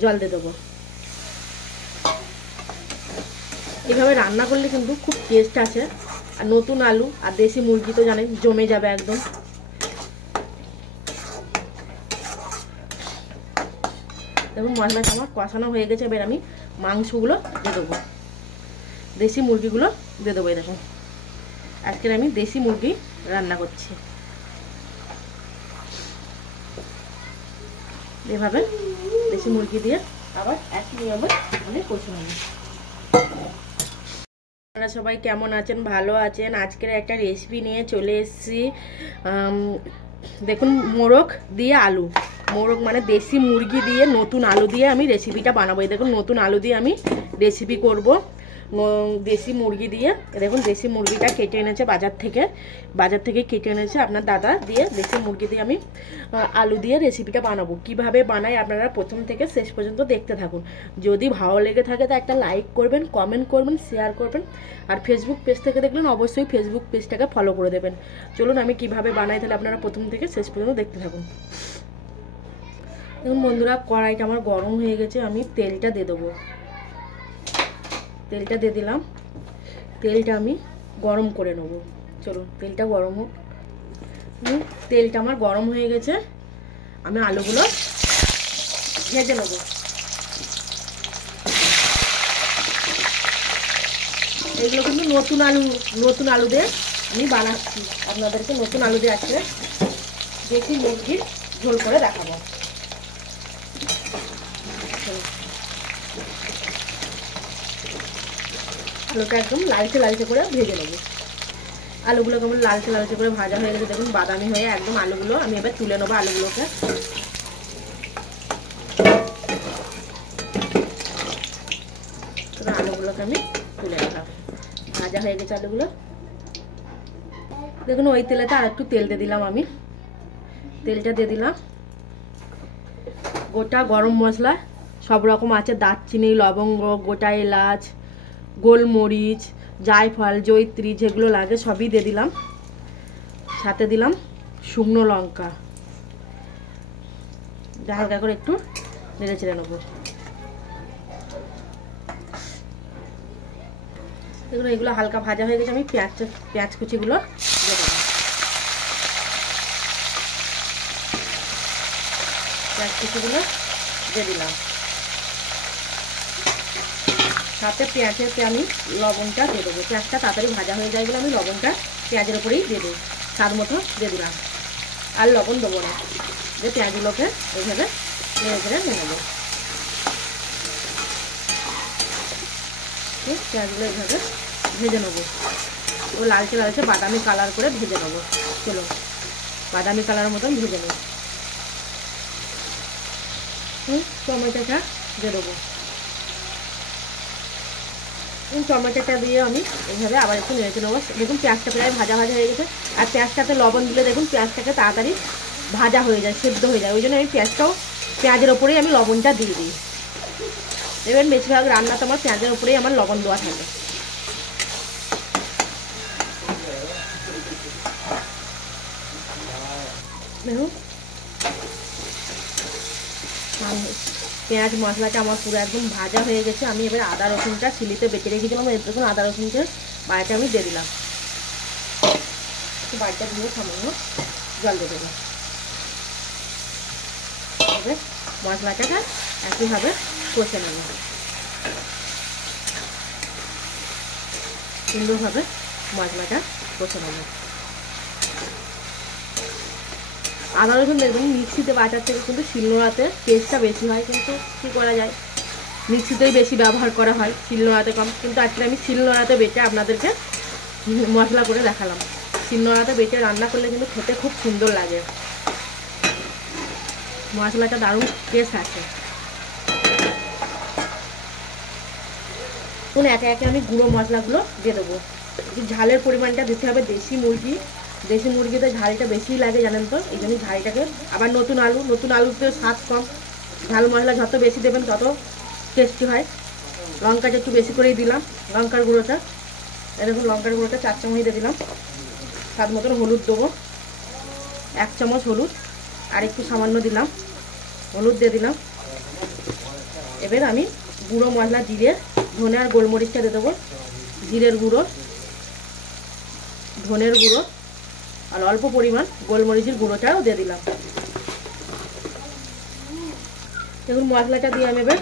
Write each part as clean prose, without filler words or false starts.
জল দিয়ে দেবো। এইভাবে রান্না করলে কিন্তু খুব টেস্ট আছে। আর নতুন আলু আর দেশি মুরগি তো জানেন জমে যাবে একদম। দেখুন মশলাটা আমার কষানো হয়ে গেছে। এবার আমি মাংসগুলো দিয়ে দেবো, দেশি মুরগিগুলো দিয়ে দেবো। দেখুন আজকে আমি দেশি মুরগি রান্না করছি। এভাবে দেশি মুরগি দিয়ে আবার একই নিয়মে আমি কষে নেব। আপনারা সবাই কেমন আছেন? ভালো আছেন? আজকের একটা রেসিপি নিয়ে চলে এসেছি। দেখুন মোরগ দিয়ে আলু, মোরগ মানে দেশি মুরগি দিয়ে নতুন আলু দিয়ে আমি রেসিপিটা বানাবো। দেখুন নতুন আলু দিয়ে আমি রেসিপি করব দেশি মুরগি দিয়ে। দেখুন দেশি মুরগিটা কেটে এনেছে বাজার থেকে কেটে এনেছে আপনার দাদা দিয়ে। দেশি মুরগি দিয়ে আমি আলু দিয়ে রেসিপিটা বানাবো। কিভাবে বানাই আপনারা প্রথম থেকে শেষ পর্যন্ত দেখতে থাকুন। যদি ভালো লেগে থাকে তো একটা লাইক করবেন, কমেন্ট করবেন, শেয়ার করবেন। আর ফেসবুক পেজ থেকে দেখলেন অবশ্যই ফেসবুক পেজটাকে ফলো করে দেবেন। চলুন আমি কিভাবে বানাই তাহলে আপনারা প্রথম থেকে শেষ পর্যন্ত দেখতে থাকুন। দেখুন বন্ধুরা কড়াইটা আমার গরম হয়ে গেছে। আমি তেলটা দিয়ে দেবো। তেলটা দিয়ে দিলাম। তেলটা আমি গরম করে নেব। চলুন তেলটা গরম হোক। তেলটা আমার গরম হয়ে গেছে। আমি আলুগুলো ভেজে নেব। এগুলো কিন্তু নতুন আলু দিয়ে আমি বানাচ্ছি। আপনাদেরকে নতুন আলু দিয়ে আজকে দেশি মুরগির ঝোল করে দেখাবো। আলুটা একদম লালচে করে ভেজে নেবো। আলুগুলো কেমন লালচে করে ভাজা হয়ে গেছে। দেখুন বাদামি হয়ে একদম আলুগুলো আমি এবার তুলে নেবো। আলুগুলোকে আমি তুলে নেব। ভাজা হয়ে গেছে আলুগুলো। দেখুন ওই তেলেতে আর একটু তেল দিয়ে দিলাম। আমি তেলটা দিয়ে দিলাম। গোটা গরম মশলা সব রকম আছে, দারচিনি, লবঙ্গ, গোটা এলাচ, গোলমরিচ, জায়ফল, জয়িত্রী যেগুলো লাগে সবই দিয়ে দিলাম। সাথে দিলাম শুকনো লঙ্কা। হালকা করে একটু নেড়ে চেড়ে নেবো। এগুলো এগুলো হালকা ভাজা হয়ে গেছে। আমি পেঁয়াজ কুচিগুলো দিয়ে দেবো। পেঁয়াজ কুচিগুলো দিয়ে দিলাম। সাথে পেঁয়াজেতে আমি লবণটা দিয়ে দেবো। পেঁয়াজটা তাড়াতাড়ি ভাজা হয়ে যায় বলে আমি লবণটা পেঁয়াজের ওপরেই দিয়ে দেবো। স্বাদ মতো দিয়ে দিলাম। আর লবণ দেবো না। যে পেঁয়াজগুলোকে এইভাবে নেড়ে নেবো। পেঁয়াজগুলো এইভাবে ভেজে নেবো। ও লালচে বাদামি কালার করে ভেজে নেবো। চলো বাদামি কালার মতন ভেজে নেবো। টমেটোটা দিয়ে দেবো। টমেটোটা দিয়ে আমি এইভাবে আবার একটু নেড়ে নেবো। দেখুন পেঁয়াজটা প্রায় ভাজা হয়ে গেছে। আর পেঁয়াজটাতে লবণ দিলে দেখুন পেঁয়াজটাকে তাড়াতাড়ি ভাজা হয়ে যায়, সেদ্ধ হয়ে যায়। ওই জন্য আমি পেঁয়াজের ওপরেই আমি লবণটা দিয়ে দিই। দেখবেন বেশিরভাগ রান্না তো আমার পেঁয়াজের ওপরেই আমার লবণ দেওয়া থাকে। দেখুন পেঁয়াজ মশলাটা আমার পুরো একদম ভাজা হয়ে গেছে। আমি এবার আদা রসুনটা শিলিতে বেটে রেখেছিলাম। দেখুন আদা রসুনটা বাড়িটা আমি দিয়ে দিলাম। বাড়িটা দিয়ে সামান্য জল দিয়ে দেবো। এবার মশলাটাকে একইভাবে কষে নেব। সুন্দরভাবে মশলাটা কষে নেব। আদা রসুন দেখবেন মিক্সিতে বাটার থেকে কিন্তু শিলনোড়াতে টেস্টটা বেশি হয়। কিন্তু কী করা যায়, মিক্সিতেই বেশি ব্যবহার করা হয়, শিলনোড়াতে কম। কিন্তু আজকে আমি শিলনোড়াতে বেটে আপনাদেরকে মশলা করে দেখালাম। শিলনোড়াতে বেটে রান্না করলে কিন্তু খেতে খুব সুন্দর লাগে। মশলাটা দারুণ টেস্ট আছে। এখন একে একে আমি গুঁড়ো মশলাগুলো দিয়ে দেবো। ঝালের পরিমাণটা দিতে হবে। দেশি মুরগিতে ঝালটা বেশি লাগে জানেন তো। এই জন্য ঝালটাকে আবার নতুন আলুতে স্বাদ কম। ঝাল মশলা যত বেশি দেবেন তত টেস্টি হয়। লঙ্কাটা একটু বেশি করেই দিলাম। লঙ্কার গুঁড়োটা এরকম লঙ্কার গুঁড়োটা 4 চামচ দিয়ে দিলাম। স্বাদ মতন হলুদ দেবো। 1 চামচ হলুদ আর একটু সামান্য দিলাম। হলুদ দিয়ে দিলাম। এবার আমি গুঁড়ো মশলা জিরে ধনে আর গোলমরিচটা দিয়ে দেবো। জিরের গুঁড়ো, ধনের গুঁড়ো আর অল্প পরিমাণ গোলমরিচের গুঁড়োটাও দিয়ে দিলাম। দেখুন মশলাটা দিয়ে আমি এবার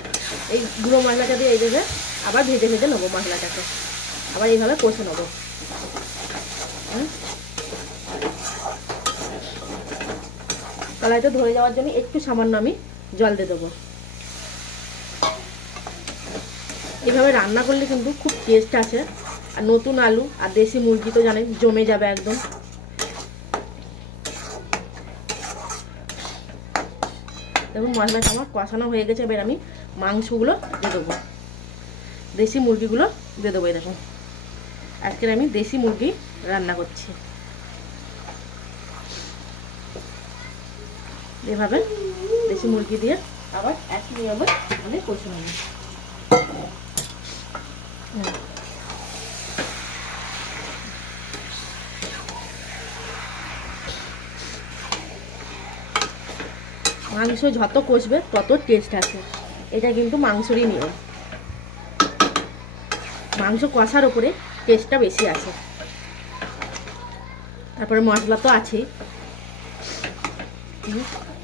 এই গুঁড়ো মশলাটা দিয়ে এইভাবে আবার ভেজে ভেজে নেবো। মশলাটাকে আবার এইভাবে কষে নেবো। কড়াইতে ধরে যাওয়ার জন্য একটু সামান্য আমি জল দিয়ে দেবো। এইভাবে রান্না করলে কিন্তু খুব টেস্ট আছে। আর নতুন আলু আর দেশি মুরগি তো জানেন জমে যাবে একদম। দেখুন মশলাটা আমার কষানো হয়ে গেছে। এবার আমি মাংসগুলো দিয়ে দেবো, দেশি মুরগিগুলো দিয়ে দেবো। এই দেখুন আজকে আমি দেশি মুরগি রান্না করছি। এভাবে দেশি মুরগি দিয়ে আবার একই নিয়মে আমি কষে নেব। মাংস যত কষবে তত টেস্ট আছে, এটা কিন্তু মাংসরই নিয়ম। মাংস কষার উপরে টেস্টটা বেশি আছে। তারপরে মশলা তো আছেই।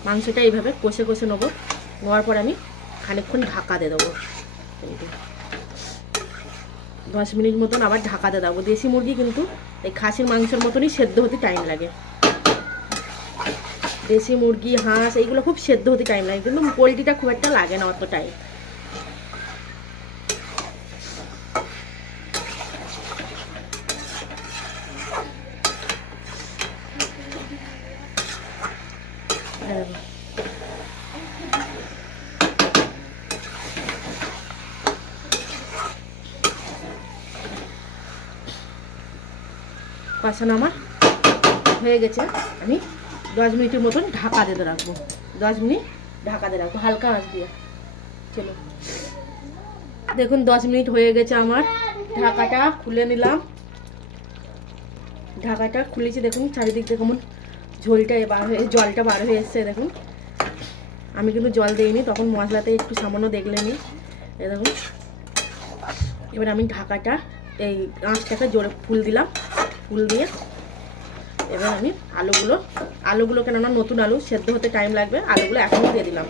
মাংসটা এইভাবে কষে কষে নেবো। নেওয়ার পর আমি খানিকক্ষণ ঢাকা দিয়ে দেবো। 10 মিনিট মতন আবার ঢাকা দিয়ে দেবো। দেশি মুরগি কিন্তু এই খাসির মাংসের মতনই সেদ্ধ হতে টাইম লাগে। দেশি মুরগি, হাঁস এইগুলো খুব সেদ্ধ হতে টাইম লাগে, কিন্তু পোলট্রিটা খুব একটা লাগে না অত টাইম। কষানো আমার হয়ে গেছে। আমি 10 মিনিটের মতন ঢাকা দিয়ে রাখবো। 10 মিনিট ঢাকা দিয়ে রাখবো হালকা আঁচ দিয়ে। চলো দেখুন 10 মিনিট হয়ে গেছে আমার। ঢাকাটা খুলে নিলাম। ঢাকাটা খুলেছি, দেখুন চারিদিক দিয়ে কেমন ঝোলটা বার হয়ে জলটা বার হয়ে এসছে। দেখুন আমি কিন্তু জল দিইনি, তখন মশলাতে একটু সামান্য দেখলে নি। এই দেখুন এবার আমি ঢাকাটা এই আঁচটাকে জোরে ফুল দিলাম। ফুল দিয়ে এবার আমি আলুগুলো কেননা নতুন আলু সেদ্ধ হতে টাইম লাগবে, আলুগুলো এখনই দিয়ে দিলাম।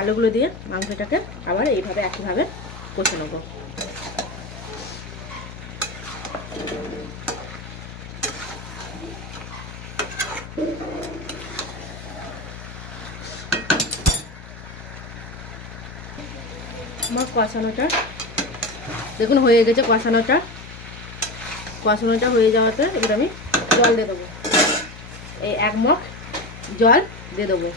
আলুগুলো দিয়ে মাংসটাকে আবার এইভাবে একইভাবে কষে নেব। আমার কষানোটা দেখুন হয়ে গেছে। কষানোটা হয়ে যাওয়াতে এবার আমি জল দিয়ে দেবো। এই 1 মগ জল দিয়ে দেবো।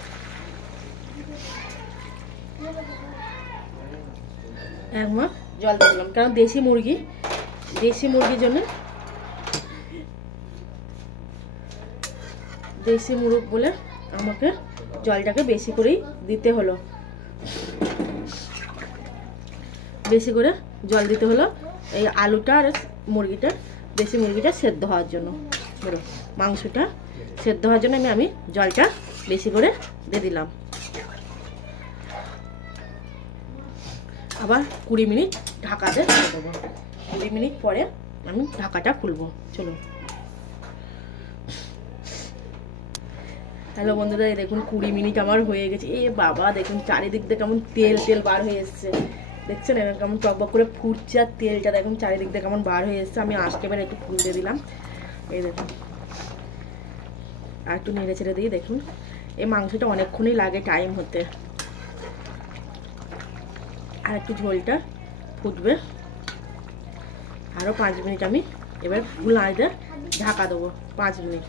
এক মগ জল দিয়ে দিলাম, কারণ দেশি মুরগির জন্য দেশি মুরগ বলে আমাকে জলটাকে বেশি করেই দিতে হলো। বেশি করে জল দিতে হলো এই আলুটা আর মুরগিটা, দেশি মুরগিটা সেদ্ধ হওয়ার জন্য। মাংসটা সেদ্ধ হওয়ার জন্য আমি জলটা বেশি করে দিয়ে দিলাম। আবার 20 মিনিট ঢাকাতে রেখে দেবো। 20 মিনিট পরে আমি ঢাকাটা খুলবো। চলো হ্যালো বন্ধুরা, এই দেখুন 20 মিনিট আমার হয়ে গেছে। এ বাবা দেখুন চারিদিক দিয়ে কেমন তেল বার হয়ে এসছে। দেখছেন এবার কেমন টকবক করে ফুটছে, আর তেলটা দেখুন চারিদিক দিয়ে কেমন বার হয়ে এসছে। আমি আঁচটা এবার একটু ফুল দিয়ে দিলাম। এই দেখুন আর একটু নেড়ে ছেড়ে দিই। দেখুন এই মাংসটা অনেকক্ষণই লাগে টাইম হতে। আর একটু ঝোলটা ফুটবে। আরও 5 মিনিট আমি এবার ফুল আঁচে ঢাকা দেবো। 5 মিনিট।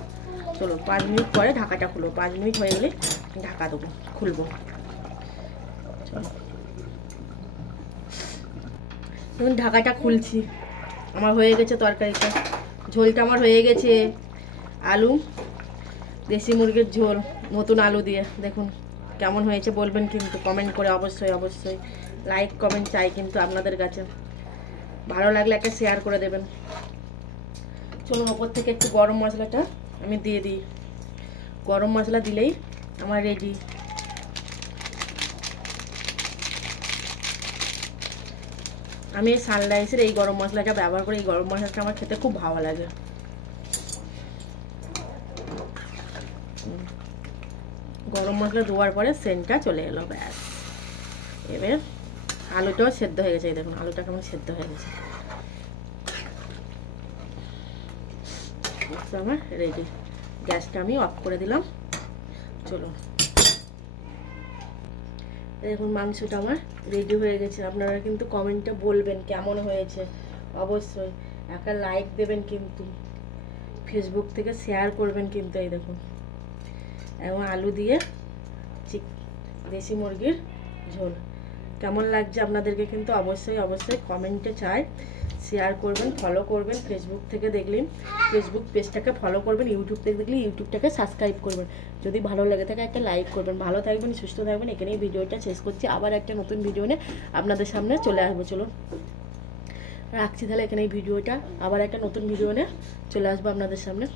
চলো 5 মিনিট পরে ঢাকাটা খুলবো। 5 মিনিট হয়ে গেলে ঢাকা দেবো, খুলবো। চলো দেখুন ঢাকাটা খুলছি। আমার হয়ে গেছে তরকারিটা, ঝোলটা আমার হয়ে গেছে। আলু, দেশি মুরগির ঝোল নতুন আলু দিয়ে। দেখুন কেমন হয়েছে বলবেন কিন্তু কমেন্ট করে। অবশ্যই লাইক কমেন্ট চাই কিন্তু আপনাদের কাছে। ভালো লাগলে একটা শেয়ার করে দেবেন। চলুন ওপর থেকে একটু গরম মশলাটা আমি দিয়ে দিই। গরম মশলা দিলেই আমার রেডি। আমি এই সানরাইসের এই গরম মশলাটা ব্যবহার করি। এই গরম মশলাটা আমার খেতে খুব ভালো লাগে। গরম মশলা দেওয়ার পরে সেন্টটা চলে এলো, ব্যাস। এবার আলুটাও সেদ্ধ হয়ে গেছে, এই দেখুন আলুটা কেমন সেদ্ধ হয়ে গেছে। আমার রেডি। গ্যাসটা আমি অফ করে দিলাম। চলো, দেখুন মাংসটা আমার রেডি হয়ে গেছে। আপনারা কিন্তু কমেন্টে বলবেন কেমন হয়েছে, অবশ্যই একটা লাইক দেবেন, কিন্তু ফেসবুক থেকে শেয়ার করবেন কিন্তু। এই দেখুন, এবং আলু দিয়ে দেশি মুরগির ঝোল কেমন লাগছে আপনাদেরকে কিন্তু অবশ্যই অবশ্যই কমেন্টে চাই। শেয়ার করবেন, ফলো করবেন। ফেসবুক থেকে দেখলেন ফেসবুক পেজটাকে ফলো করবেন, ইউটিউব থেকে দেখলে ইউটিউবটাকে সাবস্ক্রাইব করবেন। যদি ভালো লেগে থাকে একটা লাইক করবেন। ভালো থাকবেন, সুস্থ থাকবেন। এখানেই ভিডিওটা শেষ করছি। আবার একটা নতুন ভিডিও নিয়ে আপনাদের সামনে চলে আসবো। চলুন রাখছি তাহলে এখানে এই ভিডিওটা। আবার একটা নতুন ভিডিও নিয়ে চলে আসবো আপনাদের সামনে।